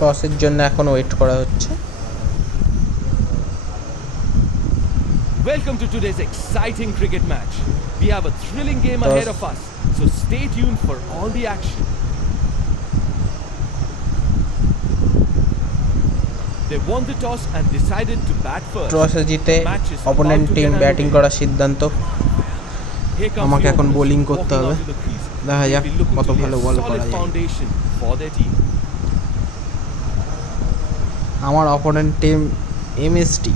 টসের জন্য এখন ওয়েট করা হচ্ছে। Welcome to today's exciting cricket match. We have a thrilling game ahead of us, so stay tuned for all the action. They won the toss and decided to bat first. টসে জিতে opponent team batting করার সিদ্ধান্ত। আমাকে এখন bowling করতে হবে, দেখা যাক কত ভালো বল করা যায়। আমার অপোনেন্ট টিম এমএসটি,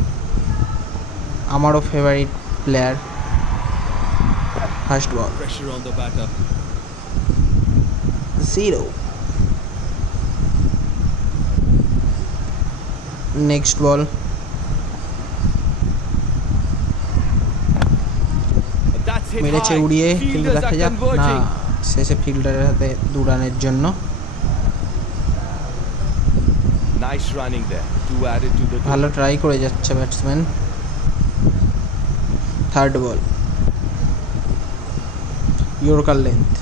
আমারও ফেভারিট প্লেয়ার। ফার্স্ট বল, 0। নেক্সট বল, মেরেছে উড়িয়ে, কিন্তু দেখা যাক না, শেষে ফিল্ডারের হাতে 2 রানের জন্য। ভালো ট্রাই করে যাচ্ছে batsman. Third ball, yorker length,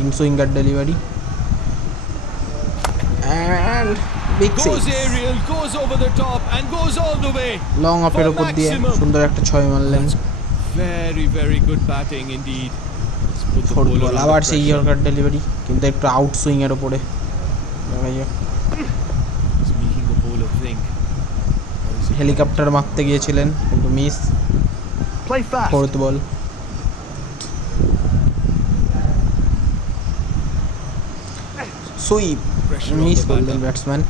inswinger delivery and big six. Long অফের উপর দিয়ে সুন্দর একটা 6 মারলেন। Very good batting indeed. Fourth ball, আবার সেই ইয়র্কার ডেলিভারি, কিন্তু একটু আউট সুইং এর উপরে। হেলিকপ্টার মারতে গিয়েছিলেন কিন্তু মিস। ফোর্থ বল, সুইপ, মিস করলেন ব্যাটসম্যান।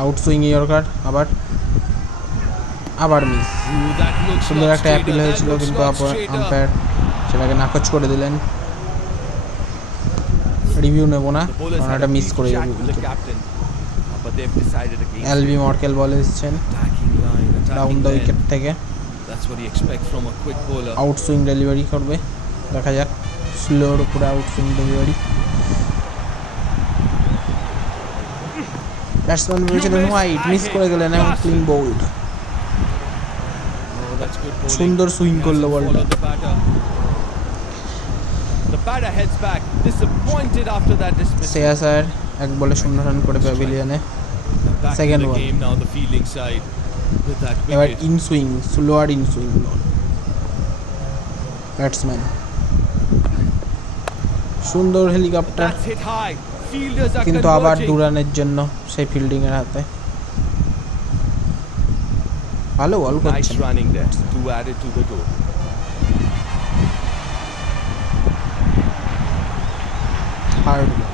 আউট সুইং ইয়র্কার, আবার মিস। সুন্দর একটা অ্যাপিল হয়েছিল, কিন্তু আম্পায়ার সেটাকে নাকচ করে দিলেন। রিভিউ নেব না, কারণ এটা মিস করে যাবে। এলবি মর্কেল বলে এসেছেন ডাউন দ্য উইকেট থেকে। আউট সুইং ডেলিভারি করবে, দেখা যাক। স্লোর উপরে আউট সুইং ডেলিভারি। ব্যাটসম্যান ভেবেছিলেন হোয়াইট, মিস করে গেলেন এবং ক্লিন বোল্ড। সুন্দর সুইং করলো বলটা। শ্রেয়াস আয়ার 1 বলে 0 রান করে প্যাভিলিয়নে। সেকেন্ড বল, এবার in swing, slower in swing ball. Batsman সুন্দর হেলিকপ্টার, কিন্তু আবার 2 রানের জন্য সেই ফিল্ডিং এর হাতে। ভালো বল করছে। থার্ড বল,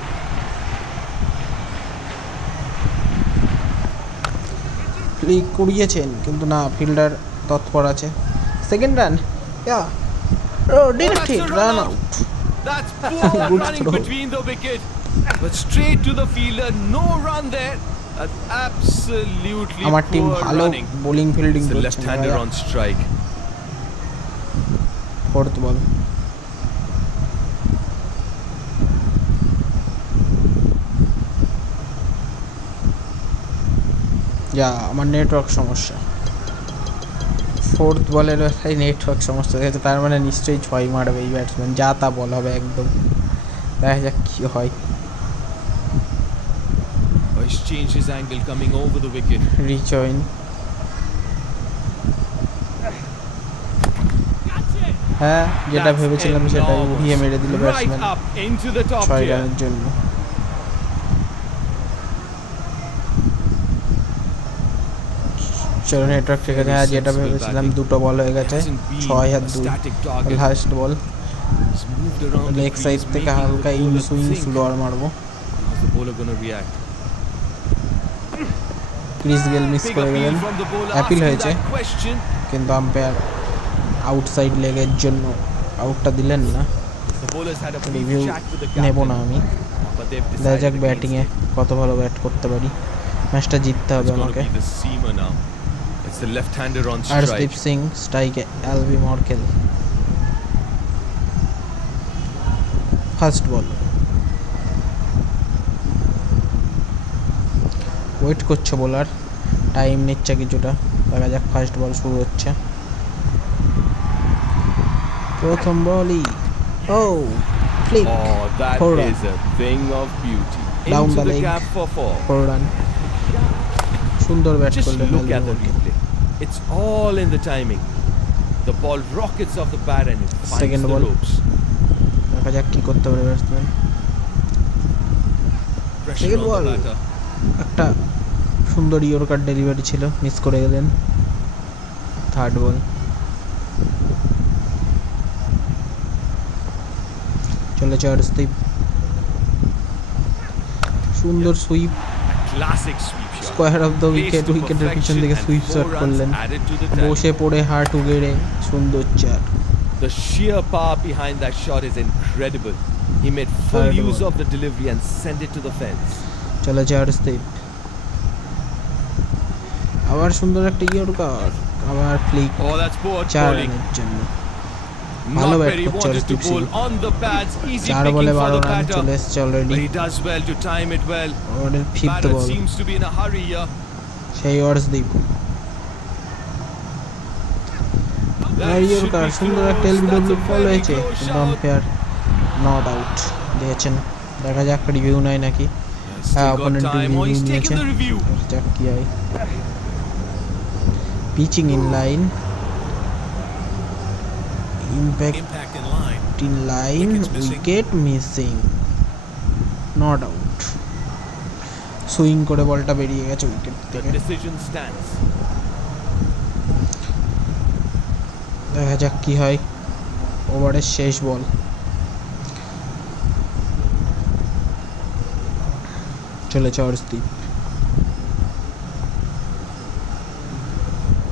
ক্লিক করিয়েছেন, কিন্তু না, ফিল্ডার তৎপর আছে। Second run, direct hit, run out. That's poor running between the wicket, but straight to the fielder, no run there. That's absolutely আমার টিম ভালো বোলিং ফিল্ডিং করছে। Left-hander on strike. ফোর্থ বল, আমার network সমস্যা। Fourth বলের network সমস্যা হয়েছে, তার মানে নিশ্চয়ই 6 মারবে এই ব্যাটসম্যান। যা তা বল হবে একদম, দেখা যাক কি হয়। Change his angle coming over the wicket. Rejoin, হ্যাঁ যেটা ভেবেছিলাম সেটাই উড়িয়ে মেরে দিল ব্যাটসম্যান 6 রানের জন্য। চলো নেটওয়ার্ক ঠিক আছে। হ্যাঁ, যেটা ভেবেছিলাম, 2টো বল হয়ে গেছে, 6 আর 2। লাস্ট বল, লেগ সাইড থেকে হালকা ইন সুইং স্লোয়ার মারবো। ক্রিস গেল মিস করে গেলেন। অ্যাপিল হয়েছে, কিন্তু আম্পায়ার আউটসাইড লেগের জন্য আউটটা দিলেন না। রিভিউ নেব না আমি, দেখা যাক ব্যাটিংয়ে কত ভালো ব্যাট করতে পারি। ম্যাচটা জিততে হবে আমাকে। হরদীপ সিং স্ট্রাইকে, Albie Morkel. First ball, wait করছে বোলার, টাইম নিচ্ছে কিছুটা, দেখা যাক। ফার্স্ট বল শুরু হচ্ছে, প্রথম বলই ও flick Oh, that 4 run is a thing of beauty. Down Into the the leg. gap for 4. 4 run সুন্দর ব্যাট Just করলেন look at the আলিমুরকে replay. It's all in the timing. The ball rockets off the bat and it finds Second the ball. ropes. দেখা যাক কি করতে পারে batsman Pressure Second on ball. the batter. একটা সুন্দর yorker delivery ছিল miss করে গেলেন থার্ড বল চলেছে অর্শদীপ সুন্দর sweep Classic sweep shot. Square of the Placed wicket to উইকেটের পিছন perfection দিকে and সুইপ 4 শট runs করলেন added to the tally. বসে পড়ে হার্ট উগেড়ে সুন্দর চার The sheer power behind that shot is incredible. He made full Third use ball. of the delivery and sent it to the fence. চলেছে অর্শদীপ আবার সুন্দর একটা yorker আবার Flick Oh, that's poor 4 bowling. রানের জন্য ভালো Not ব্যাট where he করছে wanted to Arshdeep Singh bowl on the pads. Easy 4 picking বলে for 12 the রান batter. চলে এসছে already But he does well to time it well. ওভারের fifth Batter ball seems to be in a hurry here. সেই Arshdeep That should yorker be সুন্দর একটা close. LBW That's a ফল very হয়েছে close কিন্তু shot. Umpire not out দিয়েছেন দেখা যাক রিভিউ নাই নাকি Still got opponent time. Oh, review he's নিয়েছে taken the review. দেখা যাক কি হয় pitching in line impact Impact in line. In line Wickets missing. Wicket missing not out swing করে বলটা বেরিয়ে গেছে উইকেট The থেকে decision stands. দেখা যাক কি হয় ওভারের শেষ বল চলেছে অর্শদীপ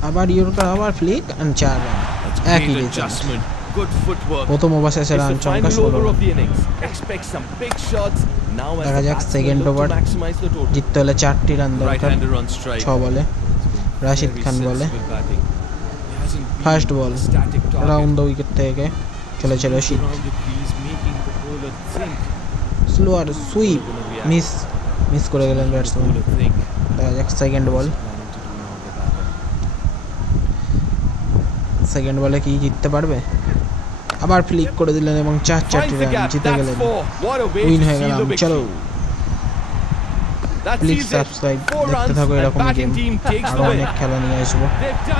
আবার ইয়র্কার আবার ফ্লিক এন্ড 4 রান That's একই great result adjustment. Good footwork. প্রথম ওভার শেষে It's রান the সংখ্যা final 16 over of the innings. Expect some big shots. Now as দেখা the যাক batsmen second look over. to maximize the total. জিততে হলে 4টি run দরকার Right-hander on strike. 6 বলে রাশিদ Very খান বলে sensible batting. He hasn't been first ball a static target. Round the wicket থেকে চলেছে Moves Rashid around the crease, making the bowler think. Slower sweep miss করে গেলেন ব্যাটসম্যান Bowler think. দেখা যাক second ball Planning to do now the batter. Second বলে কি জিততে পারবে আবার ফ্লিক করে দিলেন এবং 4টি Finds the রান gap. জিতে That's গেলেন 4. What a way win to হয়ে seal গেলাম the চলো victory. That please seals it. Subscribe 4 দেখতে runs থাকো and এরকম batting গেম team takes আরো the win. অনেক খেলা নিয়ে আসবো They've done